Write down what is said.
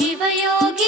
Shivyogi